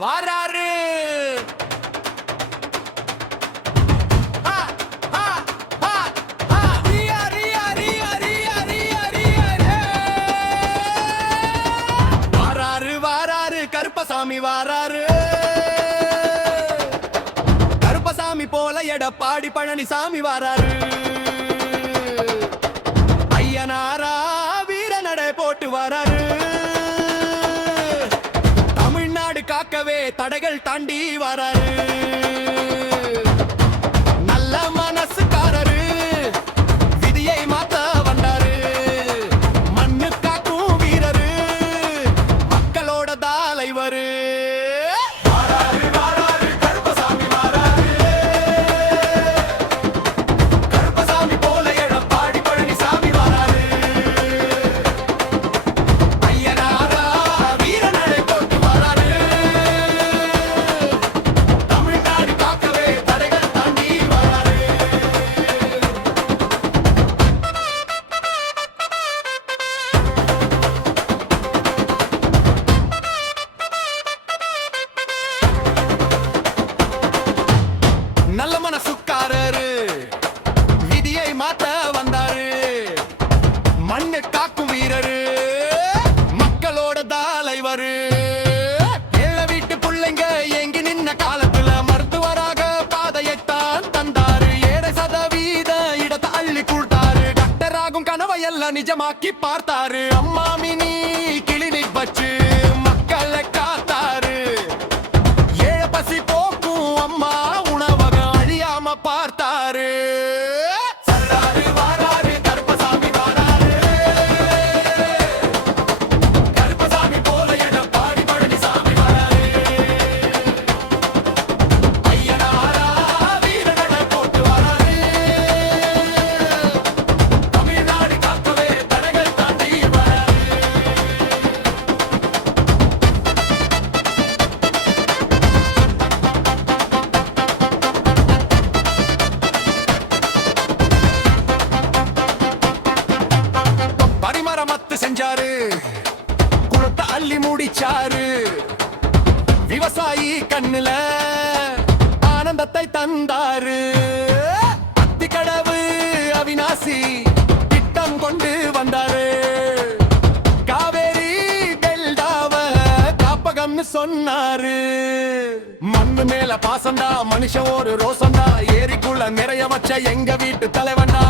வாராரு. வாராரு வாராரு கருப்பசாமி வாராரு. கருப்பசாமி போல எடப்பாடி பழனிசாமி வாராரு. ஐயனாரா வீர நடை போட்டு வாராரு. காக்கவே தடைகள் தாண்டி வராரு. நல்ல மனசுக்காரரு விதியை மாத்த வந்தாரு. மண்ணு காக்கும் வீரரு மக்களோட தலைவரு. வாராரு வாராரு கருப்பசாமி வாராரு. கருப்பசாமி போல எடப்பாடி பழனிசாமி வாராரு. ஐயனாரா வீர நடை போட்டு வாராரு. நல்ல மனசுக்காரரு விதியை மாத்த வந்தாரு. மண்ணு காக்கும் வீரரு மக்களோட தலைவரு. ஏழை வீட்டு பிள்ளைங்க எங்கி நின்ன காலத்துல மருத்துவராக பாதையைத்தான் தந்தாரு. 7% இடத்தை அள்ளி கொடுத்தாரு. டாக்டராகும் கனவை எல்லாம் நிஜமாக்கி பார்த்தாரு. அம்மா மினி கிளினிக் வச்சு மக்களை காத்தாரு. ஏழை பசி போக்கும் அம்மா பார்த்தாரு. சர்தாரு வாராரு கருப்பசாமி வாராரு. கருப்பசாமி போல எடப்பாடி பழனிசாமி வாராரு. ஐயனாரா வீர நடை போட்டு வாராரு. தமிழ்நாடு காக்கவே தடைகள் தாண்டி வாராரு. பரிமரமத்து செஞ்சாரு. குளத்தை அள்ளி மூடிச்சாரு. விவசாயி கண்ணுல ஆனந்தத்தை தந்தாரு. அத்திக்கடவு அவிநாசி திட்டம் கொண்டு வந்தாரு. காவேரி டெல்டாவ காப்பகம்னு சொன்னாரு. மண்ணு மேல பாசந்தா மனுஷன் ஒரு ரோசந்தா. ஏரிக்குள்ள நிறைய வச்ச எங்க வீட்டு தலைவனா.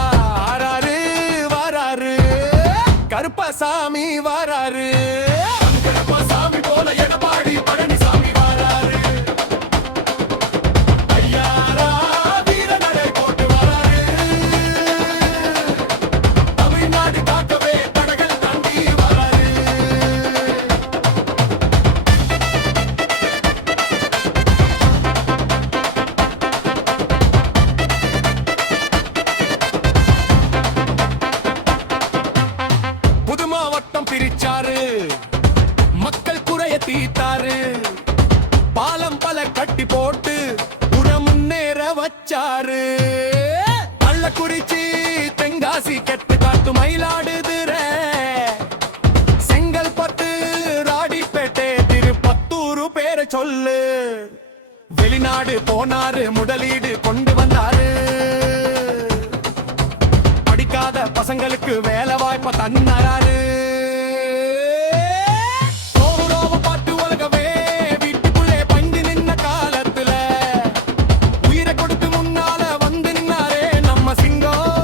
ஆறாரு வாராரு கருப்பசாமி வாராரு. கருப்பசாமி போல எடப்பாடி பழனிசாமி வாராரு. ஐயாரா வீர நடை போட்டு வாராரு. தமிழ்நாடு காக்கவே தடைகள் தாண்டி வாராரு. புது மாவட்டம் பிரிச்சாரு. மக்கள் குறைய தீத்தாரு. பாலம் பல கட்டி போட்டு உட முன்னேற வச்சாரு. கள்ளக்குறிச்சி தென்காசி கெட்டு காட்டு மயிலாடுதுற. செங்கல்பட்டு ராடிப்பேட்டை திருப்பத்தூரு பேரை சொல்லு. வெளிநாடு போனாரு முதலீடு கொண்டு வந்தாரு. படிக்காத பசங்களுக்கு வேலை வாய்ப்ப தந்தாரு. பாட்டு உலகவே வீட்டுக்குள்ளே பஞ்சு நின்ன காலத்துல உயிரை கொடுத்து முன்னால வந்து நின்னாரே நம்ம சிங்கம்.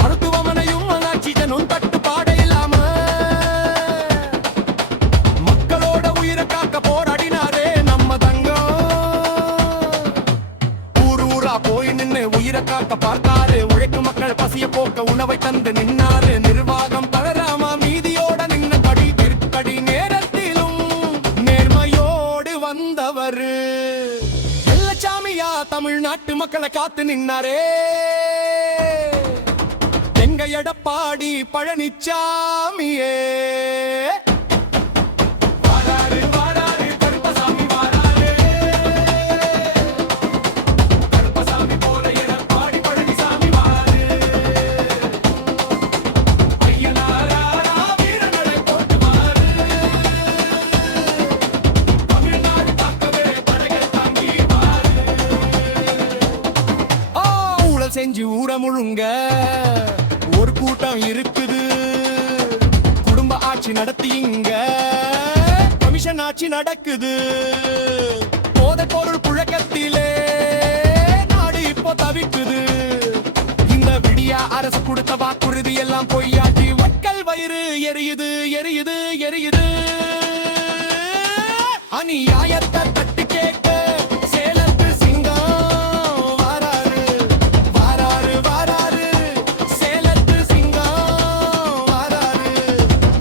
மருத்துவமனையும் ஆக்சிஜனும் தட்டுப்பாடு இல்லாம மக்களோட உயிரை காக்க போராடினாரே நம்ம தங்கம். ஊர் ஊரா போய் நின்னு உயிரை காக்க பார்த்தாரு. உழைக்கும் மக்கள் பசிய போக்க உணவை தந்து நின்னாரு. நிர்வாகம் தளராம நீதியோட நின்னபடி நெருக்கடி நேரத்திலும் நேர்மையோடு வந்தவரு. வெள்ளச்சாமியா தமிழ்நாட்டு மக்களை காத்து நின்னாரே. எங்க எடப்பாடி பழனிசாமியே. வாராரு வாராரு கருப்பசாமி வாராரு. கருப்பசாமி போல எடப்பாடி பழனிசாமி வாராரு. ஐயனாரா வீர நடை போட்டு வாராரு. முழுங்க ஒரு கூட்டம் இருக்குது. குடும்ப ஆட்சி நடத்தி இங்க கமிஷன் ஆட்சி நடக்குது. போதைப் பொருள் புழக்கத்திலே நாடு இப்போ தவிக்குது. இந்த விடியா அரசு கொடுத்த வாக்குறுதி எல்லாம் பொய்யாக்கி மக்கள் வயிறு எரியுது எரியுது எரியுது. அநியாயத்தை தட்டி கேட்க சேலத்து சிங்கம் வாராரு வாராரு வாராரு. சேலத்து சிங்கம் வாராரு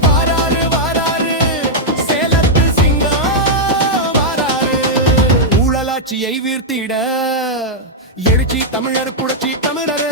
வாராரு வாராரு. சேலத்து சிங்கம் வாராரு. ஊழலாட்சியை வீழ்த்திட எழுச்சி தமிழர் புரட்சி தமிழர்